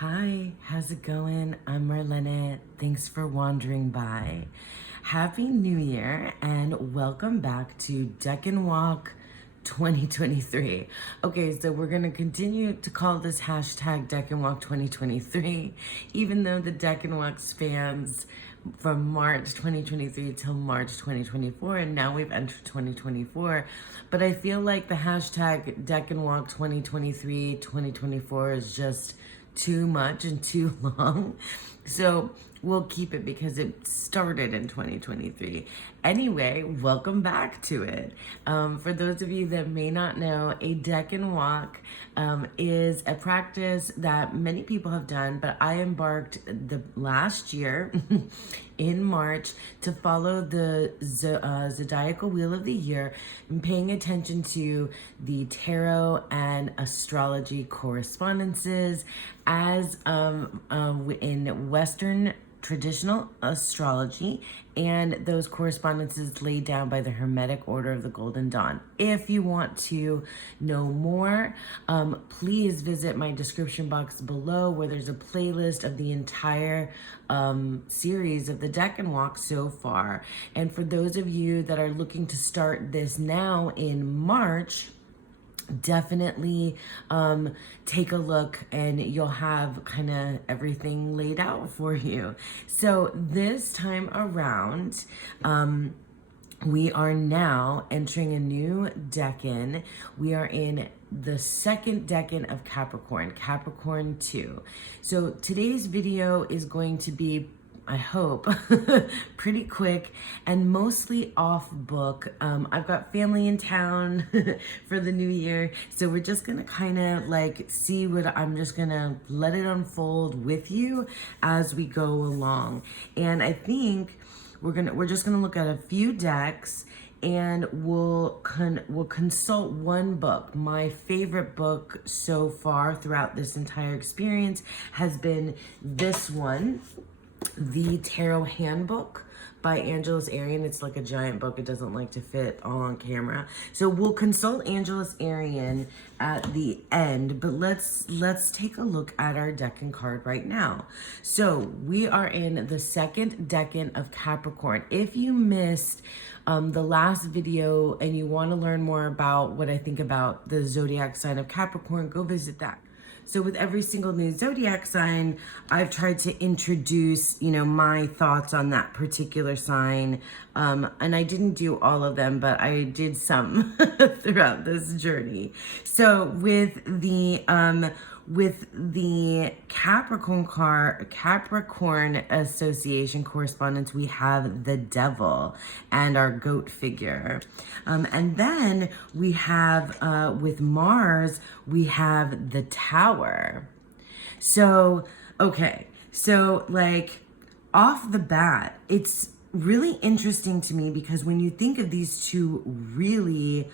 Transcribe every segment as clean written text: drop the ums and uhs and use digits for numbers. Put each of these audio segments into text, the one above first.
Hi, how's it going? I'm Marlene. Thanks for wandering by. Happy New Year and welcome back to Decan Walk 2023. Okay, so we're gonna continue to call this hashtag Decan Walk 2023, even though the Decan Walk spans from March 2023 till March 2024, and now we've entered 2024. But I feel like the hashtag Decan Walk 2023-2024 is just too much and too long. So we'll keep it because it started in 2023. Anyway, welcome back to it. For those of you that may not know, a Decan Walk is a practice that many people have done, but I embarked the last year in March to follow the zodiacal wheel of the year and paying attention to the tarot and astrology correspondences as in Western traditional astrology, and those correspondences laid down by the Hermetic Order of the Golden Dawn. If you want to know more, please visit my description box below where there's a playlist of the entire series of the Decan Walk so far. And for those of you that are looking to start this now in March, definitely take a look and you'll have kind of everything laid out for you. So this time around, we are now entering a new decan. We are in the second decan of Capricorn, Capricorn 2. So today's video is going to be, I hope, pretty quick and mostly off book. I've got family in town for the new year, so we're just gonna kind of like see what I'm just gonna let it unfold with you as we go along. And I think we're just gonna look at a few decks and we'll consult one book. My favorite book so far throughout this entire experience has been this one, The Tarot Handbook by Angelus Arian. It's like a giant book. It doesn't like to fit all on camera. So we'll consult Angelus Arian at the end, but let's take a look at our decan card right now. So we are in the second decan of Capricorn. If you missed the last video and you want to learn more about what I think about the zodiac sign of Capricorn, go visit that. So with every single new zodiac sign, I've tried to introduce, my thoughts on that particular sign. And I didn't do all of them, but I did some throughout this journey. So with the Capricorn Association correspondence, we have the Devil and our goat figure. And then we have, with Mars, we have the Tower. So, okay. So like off the bat, it's really interesting to me because when you think of these two really,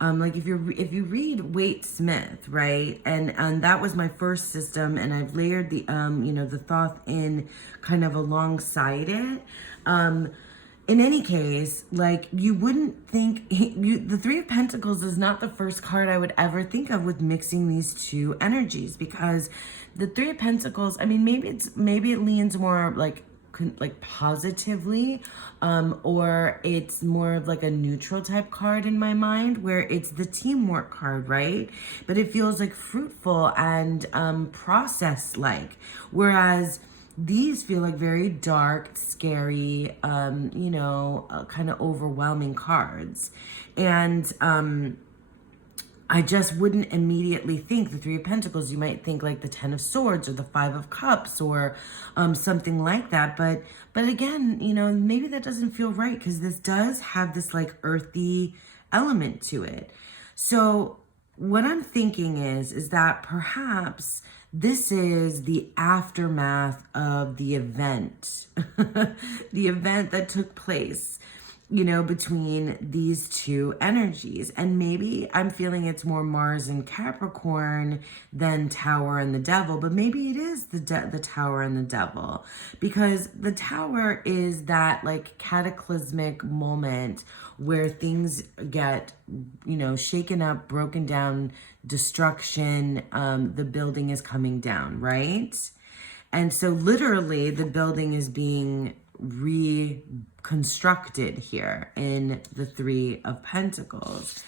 like if you read Waite Smith, right, and that was my first system, and I've layered the the Thoth in kind of alongside it. In any case, like you wouldn't think the Three of Pentacles is not the first card I would ever think of with mixing these two energies, because the Three of Pentacles, I mean, maybe it leans more like positively, or it's more of like a neutral type card in my mind where it's the teamwork card, right? But it feels like fruitful and process like, whereas these feel like very dark, scary, kind of overwhelming cards. And I just wouldn't immediately think the Three of Pentacles. You might think like the Ten of Swords or the Five of Cups or something like that. But again, maybe that doesn't feel right because this does have this like earthy element to it. So what I'm thinking is that perhaps this is the aftermath of the event, the event that took place. between these two energies. And maybe I'm feeling it's more Mars and Capricorn than Tower and the Devil, but maybe it is the Tower and the Devil, because the Tower is that like cataclysmic moment where things get, shaken up, broken down, destruction, the building is coming down, right? And so literally the building is being reconstructed here in the Three of Pentacles.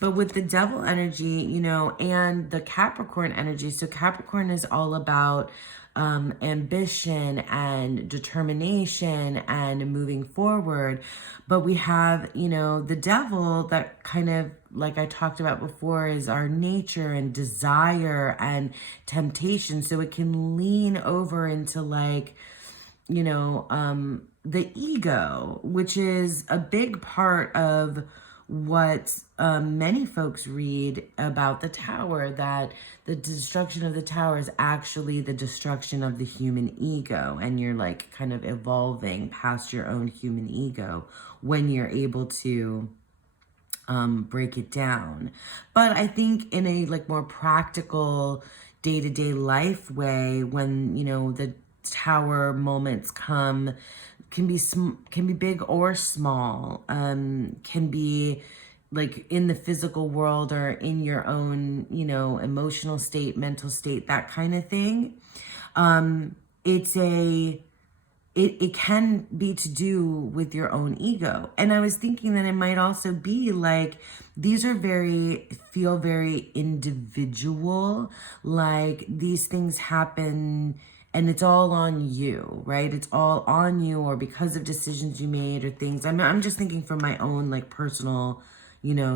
But with the Devil energy, and the Capricorn energy, so Capricorn is all about ambition and determination and moving forward. But we have, the Devil that kind of, like I talked about before, is our nature and desire and temptation. So it can lean over into like, the ego, which is a big part of what many folks read about the Tower, that the destruction of the Tower is actually the destruction of the human ego, and you're like kind of evolving past your own human ego when you're able to break it down. But I think in a like more practical day-to-day life way, when the Tower moments can be big or small, can be like in the physical world or in your own emotional state, mental state, that kind of thing. It can be to do with your own ego. And I was thinking that it might also be like, these are feel very individual, like these things happen and it's all on you, right? It's all on you, or because of decisions you made or things. I'm just thinking from my own like personal,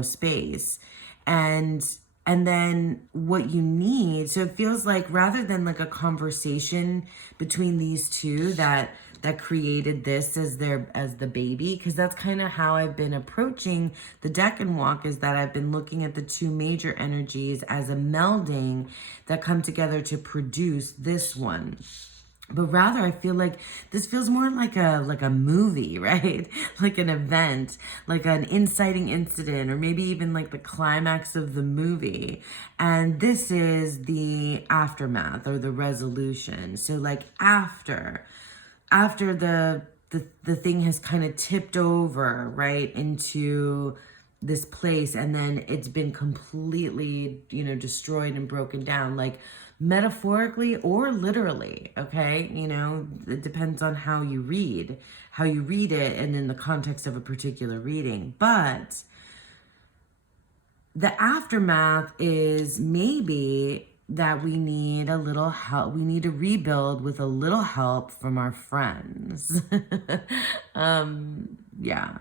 space. And then what you need, so it feels like rather than like a conversation between these two that created this as the baby, because that's kind of how I've been approaching the decan walk, is that I've been looking at the two major energies as a melding that come together to produce this one. But rather, I feel like this feels more like a movie, right? Like an event, like an inciting incident, or maybe even like the climax of the movie. And this is the aftermath or the resolution. So like after the thing has kind of tipped over, right, into this place, and then it's been completely, destroyed and broken down, like metaphorically or literally, okay? It depends on how you read it and in the context of a particular reading. But the aftermath is maybe that we need a little help. We need to rebuild with a little help from our friends. Yeah.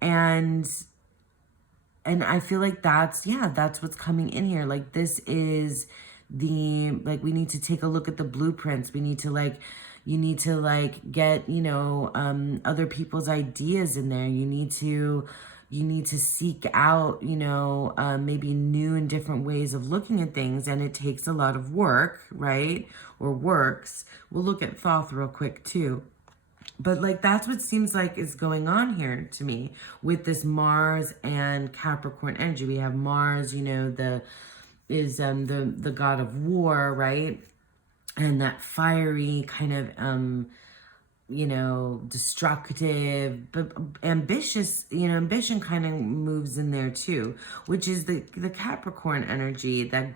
And I feel like that's what's coming in here. Like this is we need to take a look at the blueprints. We need to you need to get, other people's ideas in there. You need to seek out, maybe new and different ways of looking at things. And it takes a lot of work, right? Or works. We'll look at Thoth real quick too. But that's what seems like is going on here to me with this Mars and Capricorn energy. We have Mars, the god of war, right? And that fiery kind of destructive, but ambitious, ambition kind of moves in there too, which is the Capricorn energy, the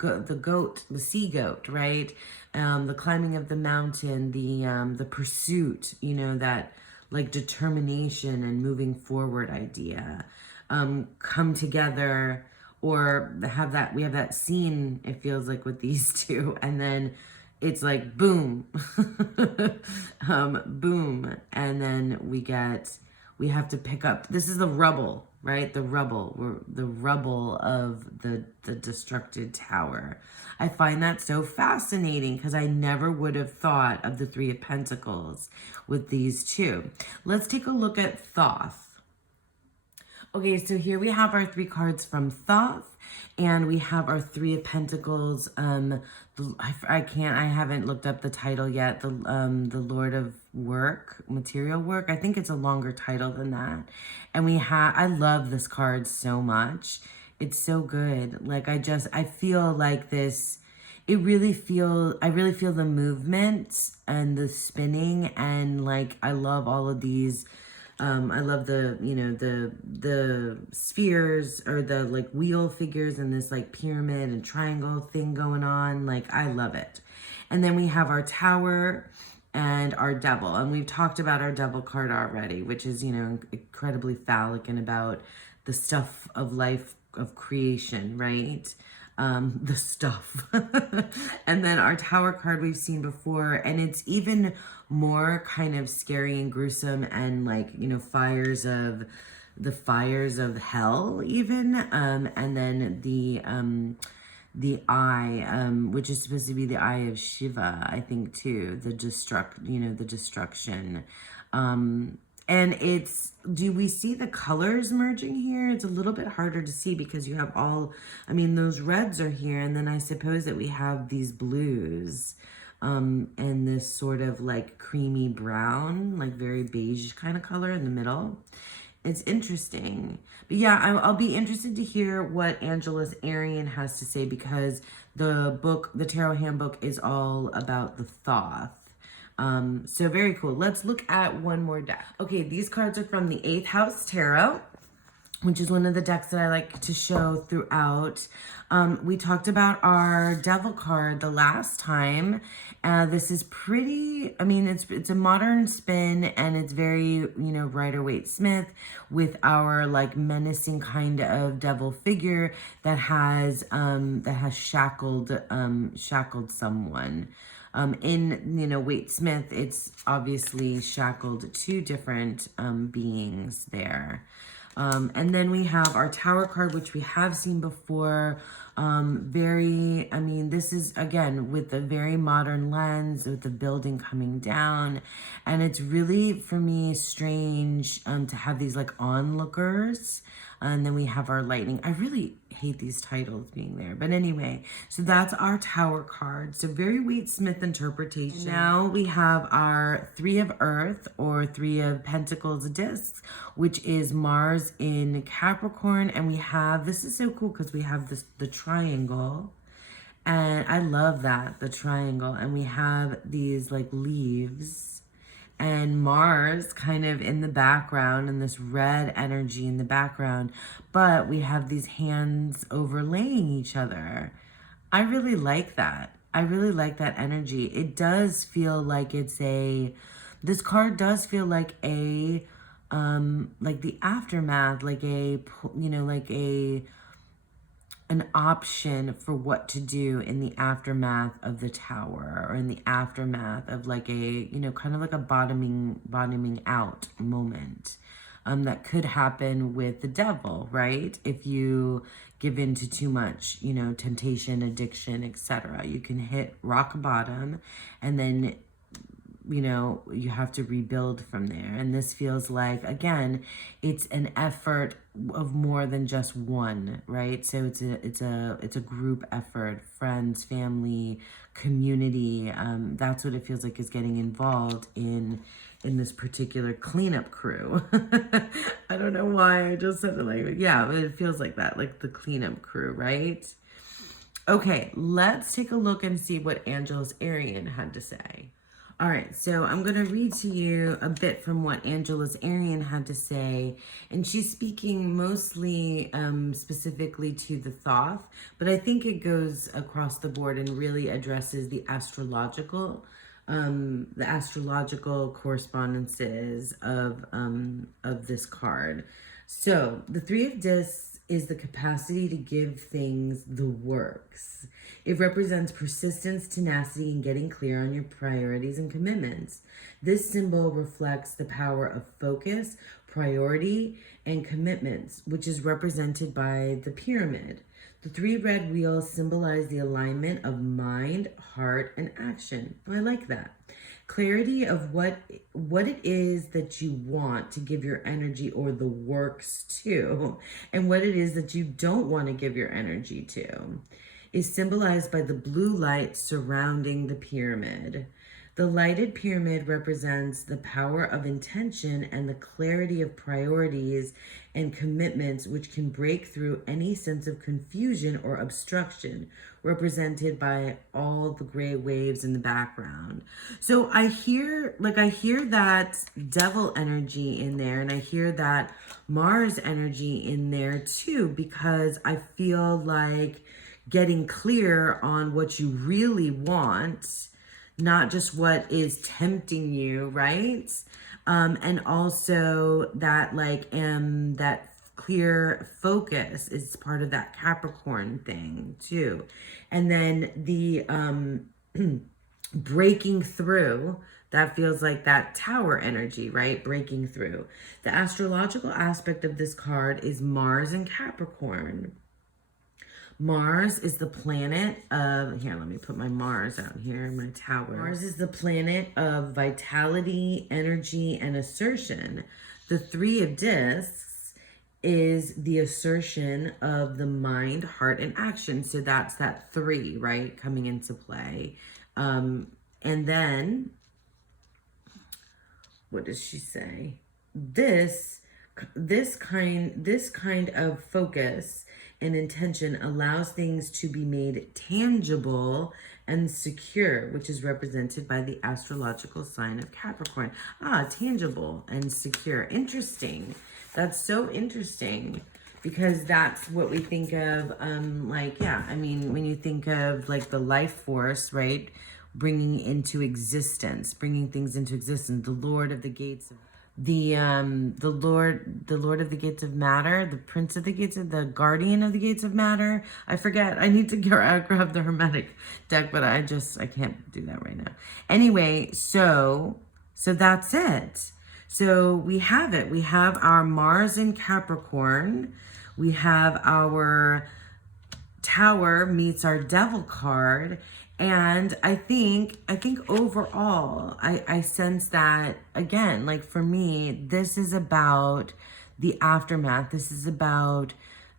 sea goat, right? The climbing of the mountain, the pursuit, that like determination and moving forward idea, come together, or we have that scene, it feels like, with these two, and then it's like boom, boom, and then we have to pick up. This is the rubble, right? The rubble of the destructed tower. I find that so fascinating because I never would have thought of the Three of Pentacles with these two. Let's take a look at Thoth. Okay, so here we have our three cards from Thoth, and we have our Three of Pentacles, the I haven't looked up the title yet. The Lord of Work, Material Work. I think it's a longer title than that. And I love this card so much. It's so good. Like, I feel like this, I really feel the movement and the spinning, and like, I love all of these. I love the, the spheres, or the like wheel figures, and this like pyramid and triangle thing going on. Like, I love it. And then we have our Tower and our Devil. And we've talked about our Devil card already, which is, incredibly phallic and about the stuff of life, of creation, right? The stuff. And then our Tower card we've seen before, and it's even more kind of scary and gruesome, and like, fires of hell even. And then the eye, which is supposed to be the eye of Shiva, I think too, the destruction. And do we see the colors merging here? It's a little bit harder to see because you have those reds are here, and then I suppose that we have these blues, and this sort of like creamy brown, like very beige kind of color in the middle. It's interesting. But yeah, I'll be interested to hear what Angelus Arian has to say, because the Tarot Handbook is all about the Thoth. So very cool. Let's look at one more deck. Okay, these cards are from the 8th House Tarot, which is one of the decks that I like to show throughout. We talked about our Devil card the last time. This is pretty, it's a modern spin, and it's very, Rider-Waite-Smith, with our like menacing kind of devil figure that has shackled someone. In, Waite-Smith, it's obviously shackled two different beings there. And then we have our Tower card, which we have seen before. This is, again, with the very modern lens, with the building coming down. And it's really, for me, strange to have these, like, onlookers. And then we have our lightning. I really hate these titles being there. But anyway, so that's our Tower card. So very Waite-Smith interpretation. Now we have our Three of Earth, or Three of Pentacles discs, which is Mars in Capricorn. And we have, this is so cool because we have the triangle. And I love that, the triangle. And we have these like leaves, and Mars kind of in the background, and this red energy in the background, but we have these hands overlaying each other. I really like that. I really like that energy. It does feel like this card does feel like like the aftermath, like an option for what to do in the aftermath of the Tower, or in the aftermath of like kind of like a bottoming out moment. That could happen with the Devil, right? If you give in to too much, temptation, addiction, etc. You can hit rock bottom, and then you have to rebuild from there. And this feels like, again, it's an effort of more than just one, right? So it's a group effort, friends, family, community. That's what it feels like is getting involved in this particular cleanup crew. I don't know why I just said it like, yeah, but it feels like that, like the cleanup crew, right? Okay, let's take a look and see what Angelus Arian had to say. All right, so I'm going to read to you a bit from what Angelus Arian had to say, and she's speaking mostly specifically to the Thoth, but I think it goes across the board and really addresses the astrological correspondences of this card. So the Three of Discs is the capacity to give things the works. It represents persistence, tenacity, and getting clear on your priorities and commitments. This symbol reflects the power of focus, priority, and commitments, which is represented by the pyramid. The three red wheels symbolize the alignment of mind, heart, and action. I like that. Clarity of what it is that you want to give your energy or the works to, and what it is that you don't want to give your energy to. is symbolized by the blue light surrounding the pyramid. The lighted pyramid represents the power of intention and the clarity of priorities and commitments, which can break through any sense of confusion or obstruction, represented by all the gray waves in the background. So I hear that devil energy in there, and I hear that Mars energy in there too, because I feel like getting clear on what you really want, not just what is tempting you, right? And also that that clear focus is part of that Capricorn thing too. And then the breaking through, that feels like that tower energy, right? Breaking through. The astrological aspect of this card is Mars and Capricorn. Mars is the planet of, here, let me put my Mars out here, my tower. Mars is the planet of vitality, energy, and assertion. The Three of Discs is the assertion of the mind, heart, and action. So that's that three, right, coming into play. And then, what does she say? This kind of focus and intention allows things to be made tangible and secure, which is represented by the astrological sign of Capricorn. Tangible and secure. Interesting. That's so interesting, because that's what we think of, when you think of like the life force, right? Bringing things into existence, the Lord of the Gates of the Lord of the Gates of Matter, the Prince of the Gates of the Guardian of the Gates of Matter. I forget. I need to grab the Hermetic deck, but I can't do that right now. Anyway, so that's it. So we have it. We have our Mars in Capricorn. We have our Tower meets our Devil card. And I think overall, I sense that, again, like for me, this is about the aftermath. This is about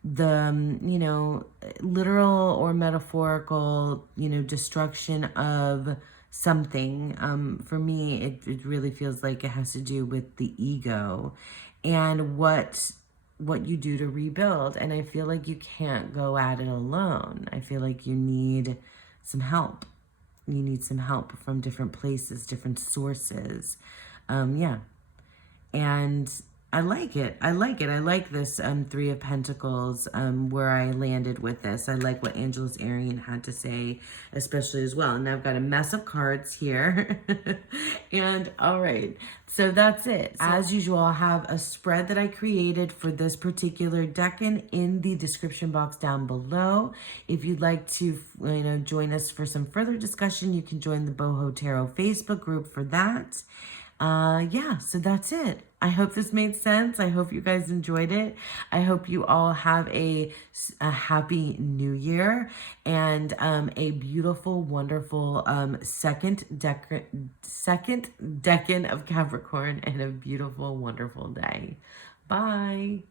the, literal or metaphorical, destruction of something. For me, it really feels like it has to do with the ego and what you do to rebuild. And I feel like you can't go at it alone. I feel like you need some help. You need some help from different places, different sources. And I like it. I like this Three of Pentacles, where I landed with this. I like what Angelus Arian had to say, especially as well. And I've got a mess of cards here. And all right, so that's it. So, as usual, I'll have a spread that I created for this particular decan in the description box down below. If you'd like to, join us for some further discussion, you can join the Boho Tarot Facebook group for that. So that's it. I hope this made sense. I hope you guys enjoyed it. I hope you all have a happy new year and a beautiful, wonderful second decan of Capricorn and a beautiful, wonderful day. Bye.